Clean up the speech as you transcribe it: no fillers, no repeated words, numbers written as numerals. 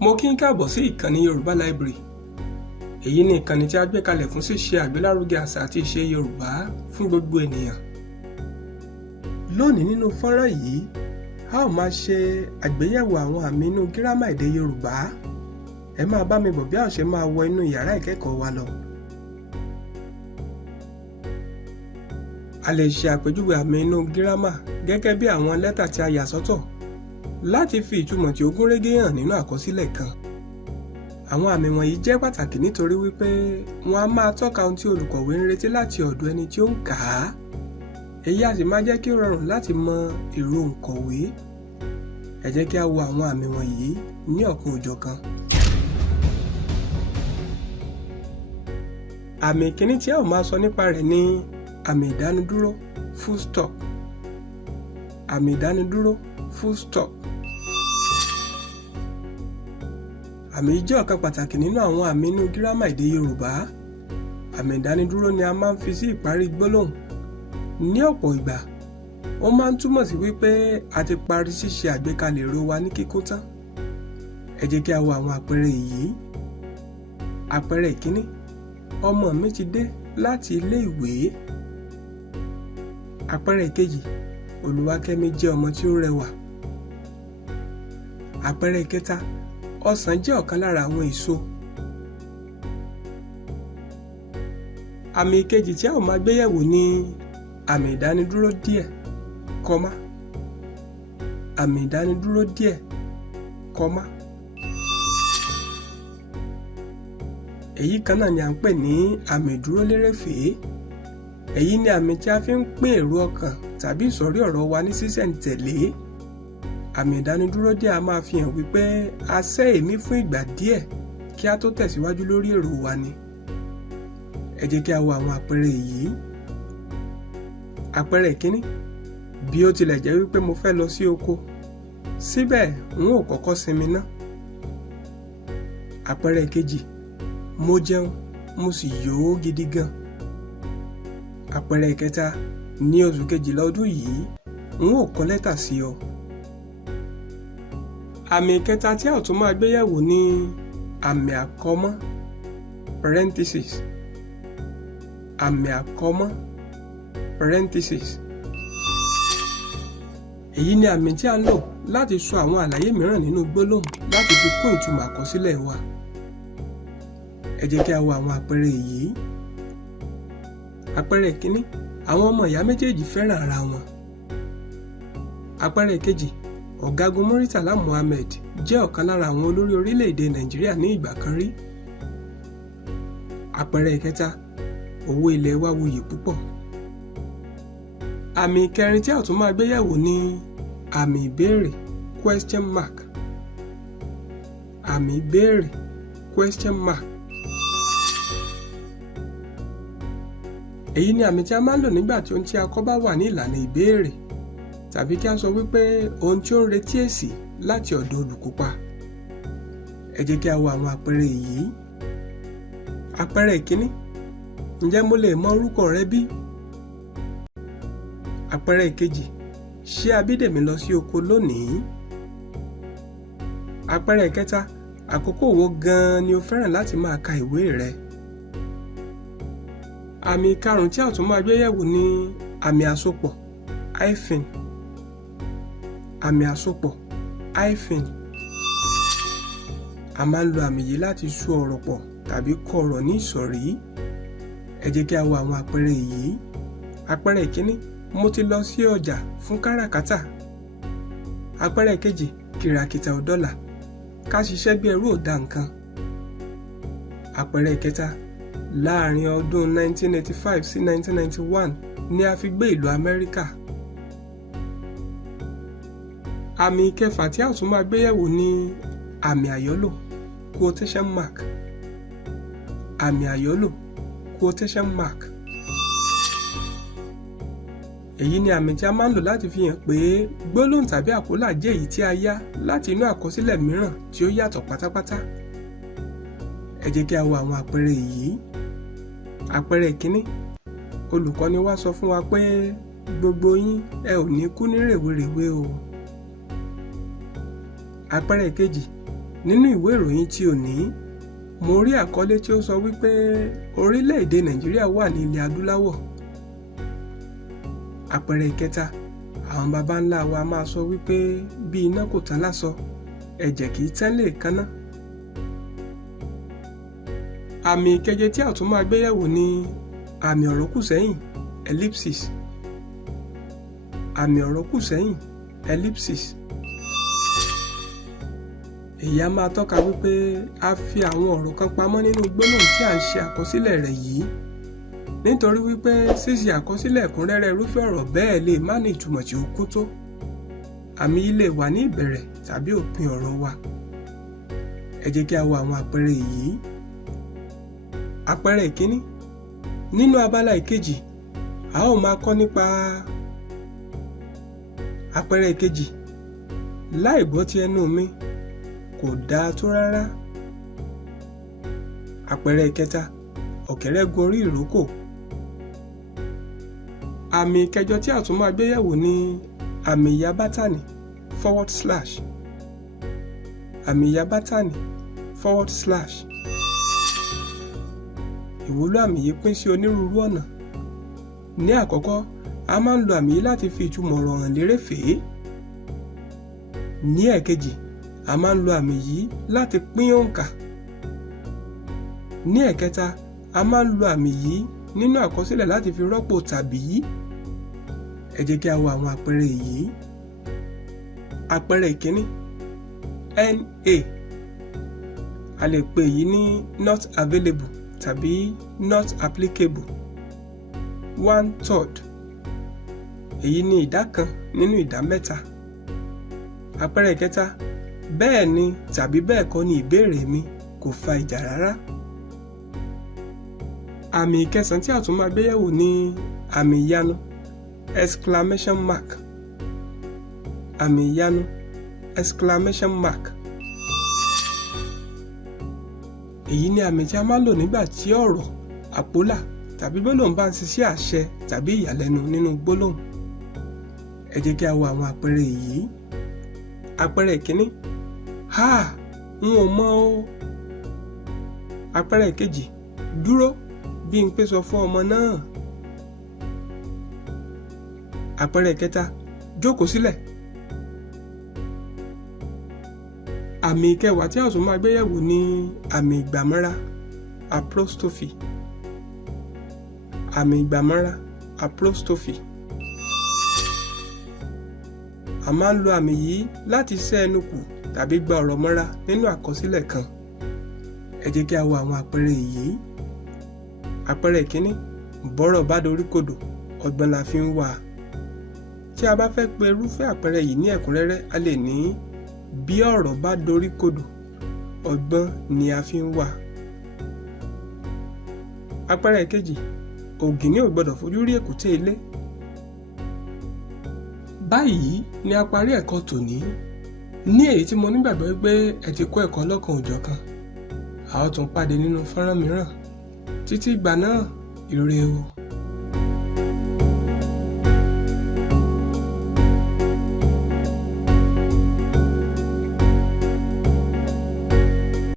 Mo kí n káàbọ̀ sí ìkànnì Yorùbá Library. Èyí ni ìkànnì tí a gbé kalẹ̀ fún ṣíṣe àgbélárugẹ àṣà àti ìṣe Yorùbá fún gbogbo ènìyàn. Lónìí nínú fọ́nrán yìí, a ó máa ṣe àgbéyẹ̀wò àwọn àmì inú gírámà èdè Yorùbá. Ẹ máa bá mi bọ̀ bí a ó ṣe máa wọ inú yàrá ìkẹ́kọ̀ọ́ wa lọ. A lè ṣe àpèjúwe àmì inú gírámà gẹ́gẹ́ bí àwọn lẹ́tà tí a yà sọ́tọ̀ láti fi ìtumọ̀ tí ó gúnrégé hàn nínú àkọsílẹ̀ kan. Àwọn àmì wọ̀nyí jẹ́ pàtàkì nítorí wípé wọ́n á máa tọ́ka ohun tí olùkọ̀wé ń retí láti ọ̀dọ̀ ẹni tí ó ń kà á. Èyí á sì máa jẹ́ kí ó rọrùn láti mọ èrò òǹkọ̀wé. Ẹ jẹ́ kí a wo àwọn àmì wọ̀nyí ní ọ̀kan òjọ̀kan. Àmì ìkíní tí a ó máa sọ nípa rẹ̀ ni àmì ìdánudúró full stop. Àmì ìdánudúró full stop. Àmì yìí jẹ́ ọ̀kan pàtàkì nínú àwọn àmì inú gírámà èdè Yorùbá. Àmì ìdánidúró ni a máa ń fi sí ìparí gbólóhùn. Ní ọ̀pọ̀ ìgbà, ó máa ń túmọ̀ sí wípé a ti parí ṣíṣe àgbékalẹ̀ èrò wa ní kíkún tán. Ẹ jẹ́ kí a wo àwọn àpẹẹrẹ yìí. Àpẹẹrẹ ìkíní: ọmọ mi ti dé láti ilé ìwé. Àpẹẹrẹ ìkejì: Olúwakẹ́mi jẹ́ ọmọ tí ó rẹwà. Àpẹẹrẹ ìkẹta: ọsàn jẹ́ ọ̀kan lára àwọn èso. Àmì ìkejì tí a ó máa gbé yẹ̀wò ni àmì ìdánidúró díẹ̀, kọ́má. Àmì ìdánidúró díẹ̀, kọ́má. Èyí kan náà ni à ń pè ní àmì ìdúró lérèfèé. Èyí ni àmì tí a fi ń pín èrò ọkàn tàbí ìsọ̀rí ọ̀rọ̀ wa ní sísẹ̀ntẹ̀lé. Àmì ìdánidúró díẹ̀ a máa fi hàn wípé a sẹ́ èémí fún ìgbà díẹ̀ kí a tó tẹ̀síwájú lórí èrò wa ni. Ẹ jẹ́ kí a wo àwọn àpẹẹrẹ yìí. Àpẹẹrẹ ìkíní: bí ó tilẹ̀ jẹ́ wípé mo fẹ́ lọ sí oko, síbẹ̀ n ó kọ́kọ́ sinmi ná. Àpẹẹrẹ ìkejì: mo jẹun, mo sì yó gidi gan. Àpẹẹrẹ ìkẹta: ní oṣù kejìlá ọdún yìí, n ó kọ lẹ́tà sí ọ. Àmì ìkẹta tí a ó tún máa gbé yẹ̀wò ni àmì àkọmọ́, parenthesis. Àmì àkọmọ́, parenthesis. Èyí ni àmì tí a ń lò láti sọ àwọn àlàyé mìíràn nínú gbólóhùn láti fi kún ìtumọ̀ àkọsílẹ̀ wa. Ẹ jẹ́ kí a wo àwọn àpẹẹrẹ yìí. Àpẹẹrẹ ìkíní: àwọn ọmọ ìyá méjèèjì fẹ́ràn ara wọn. Àpẹẹrẹ ìkejì: Ọ̀gágun Muritala Muhammed jẹ́ ọ̀kan lára àwọn olórí orílẹ̀-èdè Nàìjíríà ní ìgbà kan rí. Àpẹẹrẹ ìkẹta: owó ilẹ̀ wa wuyì púpọ̀. Àmì ìkẹrin tí a tún máa gbé yẹ̀wò ni àmì ìbéèrè, question mark. Àmì ìbéèrè, question mark. Èyí ni àmì tí a máa ń lò nígbà tí ohun tí a kọ bá wà ní ìlànà ìbéèrè, tàbí kí a sọ wípé ohun tí ó ń retí èsì láti ọ̀dọ̀ olùkópa. Ẹ jẹ́ kí a wo àwọn àpẹẹrẹ yìí. Àpẹẹrẹ ìkíní: ǹjẹ́ mo lè mọ orúkọ rẹ bí? Àpẹẹrẹ ìkejì: ṣé Abídèmí lọ sí oko lónìí? Àpẹẹrẹ ìkẹta: àkókò wo gan-an ni o fẹ́ràn láti máa ka ìwé rẹ? Àmì ìkarùn-ún tí a tún máa gbé yẹ̀wò ni àmì àsopọ̀, hyphen. Àmì àsopọ̀, hyphen. A máa ń lo àmì yìí láti so ọ̀rọ̀ pọ̀ tàbí kọ ọ̀rọ̀ ní ìsọ̀rí. Ẹ jẹ́ kí a wo àwọn àpẹẹrẹ yìí. Àpẹẹrẹ ìkíní: mo ti lọ sí ọjà fún káràkátà. Àpẹẹrẹ ìkejì: kìràkìtà ò dọ́là, ká ṣiṣẹ́ bí ẹrú ò dá nǹkan. Àpẹẹrẹ ìkẹta: láàrin ọdún 1985 sí 1991 ni a fi gbé ìlú Amẹ́ríkà. Àmì ìkẹfà tí a tún máa gbé yẹ̀wò ni àmì àyọ́lò, quotation mark. Àmì àyọ́lò, quotation mark. Èyí ni àmì tí a máa ń lò láti fi hàn pé gbólóhùn tàbí àkólà jẹ́ èyí tí a yá láti inú àkọsílẹ̀ mìíràn tí ó yàtọ̀ pátápátá. Ẹ jẹ́ kí a wo àwọn àpẹẹrẹ yìí. Àpẹẹrẹ ìkíní: olùkọ́ni wa sọ fún wa pé gbogbo yín ẹ ò ní kú ní rèwerèwe o. Àpẹẹrẹ ìkejì: Nínú ìwé ìròyìn tí òní, mo rí àkọlé tí ó sọ wípé orílẹ̀-èdè Nàìjíríà wà ní ilẹ̀ adúláwọ̀. Àpẹẹrẹ ìkẹta, àwọn baba ńlá wa máa sọ wípé bí iná kò tán láṣọ, ẹ̀jẹ̀ kìí tán lè kánná. Àmì ìkeje tí a tún máa gbé yẹ̀wò ni àmì ọ̀rọ̀ kù sẹ́yìn, ellipsis. Àmì ọ̀rọ̀ kù sẹ́yìn, ellipsis. Èyí á máa tọ́ka wípé a fi àwọn ọ̀rọ̀ kan pamọ́ nínú gbólóhùn tí a ń ṣe àkọsílẹ̀ rẹ̀ yìí, nítorí wípé ṣíṣe àkọsílẹ̀ ẹ̀kúnrẹ́rẹ́ irúfẹ́ ọ̀rọ̀ bẹ́ẹ̀ lè má ní ìtumọ̀ tí ó kún tó. Àmì yìí lè wà ní ìbẹ̀rẹ̀ tàbí òpin ọ̀rọ̀ wa. Ẹ jẹ́ kí a wo àwọn àpẹẹrẹ yìí. Àpẹẹrẹ ìkíní, nínú abala ìkejì a ó máa kọ́ nípa àpẹẹrẹ ìkejì, láì gbọ́ ti ẹnu mi kò dáa tó rárá. Àpẹẹrẹ ìkẹta, ọ̀kẹ́rẹ́ gun orí ìrókò. Àmì ìkẹjọ tí a tún máa gbé yẹ̀wò ni àmì ìyá bátànì /. Àmì ìyá bátànì /. Ìwúlò àmì yìí pín sí onírúurú ọ̀nà. Ní àkọ́kọ́, a máa ń lo àmì yìí láti fi ìtumọ̀ ọ̀rọ̀ hàn lérèfèé. Ní ẹ̀kejì, a máa ń lo àmì yìí láti pín òǹkà. Ní ẹ̀kẹta, a máa ń lo àmì yìí nínú àkọsílẹ̀ láti fi rọ́pò tàbí. Ẹ jẹ́ kí a wo àwọn àpẹẹrẹ yìí. Àpẹẹrẹ ìkíní, NA. A lè pè èyí ní not available tàbí not applicable. 1/3. Èyí ni ìdá kan nínú ìdá mẹ́ta. Àpẹẹrẹ ìkẹta, bẹ́ẹ̀ ni tàbí bẹ́ẹ̀ kọ́ ni ìbéèrè mi, kò fa ìjà rárá. Àmì ìkẹsàn tí a tún máa gbé yẹ̀wò ni àmì ìyanu ! Àmì ìyanu ! Èyí ni àmì tí a máa lò nígbà tí ọ̀rọ̀, àpólà tàbí gbólóhùn bá ń ṣiṣẹ́ àṣẹ tàbí ìyàlẹ́nu nínú gbólóhùn. Ẹ jẹ́ kí a wo àwọn àpẹẹrẹ yìí. Àpẹẹrẹ ìkíní, n ò mọ̀ o. Àpẹẹrẹ ìkejì, dúró, Bímpé sọ fún ọmọ náà. Àpẹẹrẹ ìkẹta, jókòó sílẹ̀. Àmì ìkẹwàá tí a tún máa gbé yẹ̀wò ni àmì ìgbàmọ́ra apostrophe. Àmì ìgbàmọ́ra apostrophe. A máa ń lo àmì yìí láti ṣẹ́ ẹnu kù tàbí gba ọ̀rọ̀ mọ́ra nínú àkọsílẹ̀ kan. Ẹ jẹ́ kí a wo àwọn àpẹẹrẹ yìí. Àpẹẹrẹ ìkíní, bọ́rọ̀ bá dorí kodò, ọgbọ́n la fi ń wà. Tí a bá fẹ́ pe irúfẹ́ àpẹẹrẹ yìí ní ẹ̀kúnrẹ́rẹ́, a lè ní bí ọ̀rọ̀ bá dorí kodò, ọgbọ́n ni a fi ń wà. Àpẹẹrẹ ìkejì, ògìní ò gbọdọ̀ fojú rí èkúté ilé. Báyìí ni a parí ẹ̀kọ́ tòní, ní èyí tí mo nígbàgbọ́ pé ẹ ti kọ́ ẹ̀kọ́ lọ́kan òjọ̀kan. A ó tún pàdé nínú fọ́nrán mìíràn. Títí ìgbà náà, ire o.